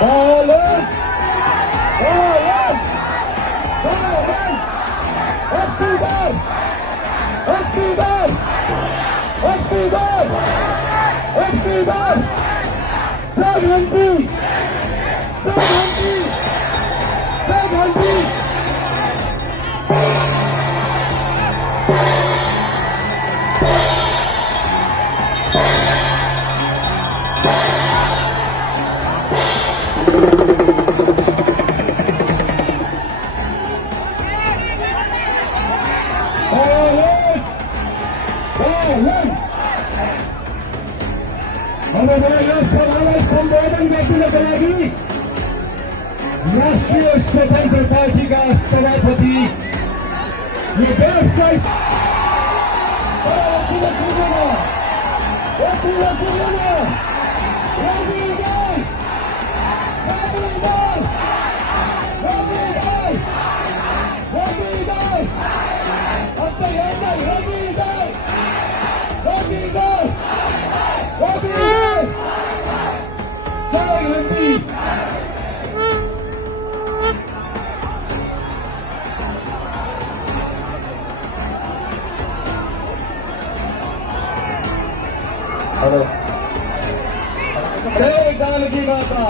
Ballon! Ballon! Ballon! Hospital! Hospital! Hospital! Hospital! Sarhanti! Sarhanti! Sarhanti! सभालाई सम्बोधन गर्दिनको लागि राष्ट्रिय स्वतन्त्र पार्टीका सभापति यो देशलाई हेलो जय जानकी माता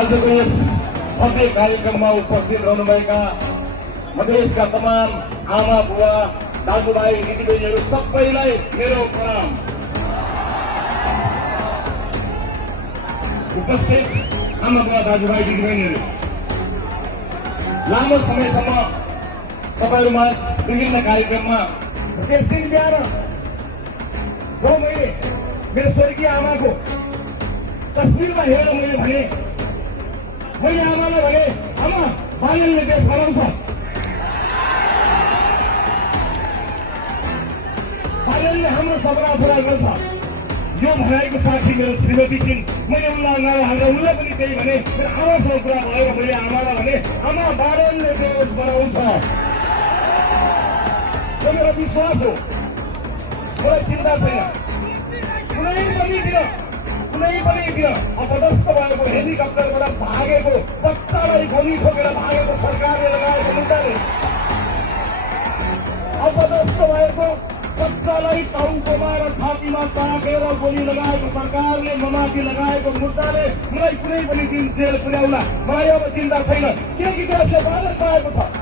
आजको यस भव्य कार्यक्रममा उपस्थित रहनुभएका मधेसका तमाम आमा बुवा दाजुभाइ दिदीबहिनीहरू सबैलाई मेरो प्रणाम। उपस्थित आमा बुवा दाजुभाइ दिदीबहिनीहरू, लामो समयसम्म तपाईहरूमा विभिन्न कार्यक्रममा त्यस दिन बिहान जब मैले मेरो स्वर्गीय आमाको तस्विरमा हेरेर मैले आमालाई भने आमा बालनले देश बनाउँछ, बालनले हाम्रो सपना पुरा गर्छ यो भनाइको साथी मेरो श्रीमती छिन्। मैले उनलाई अगाडि हालेर उनलाई पनि त्यही भने मेरो आमासँग कुरा भयो। मैले आमालाई भने आमा बालनले देश बनाउँछ, यो मेरो विश्वास हो। मलाई चिन्ता छैन कुनै पनि दिन अपदस्थ भएको हेलिकप्टरबाट भागेको बच्चालाई गोली ठोकेर भागेको सरकारले लगाएको मुद्दाले, अपदस्थ भएको बच्चालाई टाउकोमा र छातीमा ताकेर गोली लगाएको सरकारले ममाथि लगाएको मुद्दाले मलाई कुनै पनि दिन जेल पुर्याउला मलाई अब चिन्ता छैन, किनकि देशले बालक पाएको छ।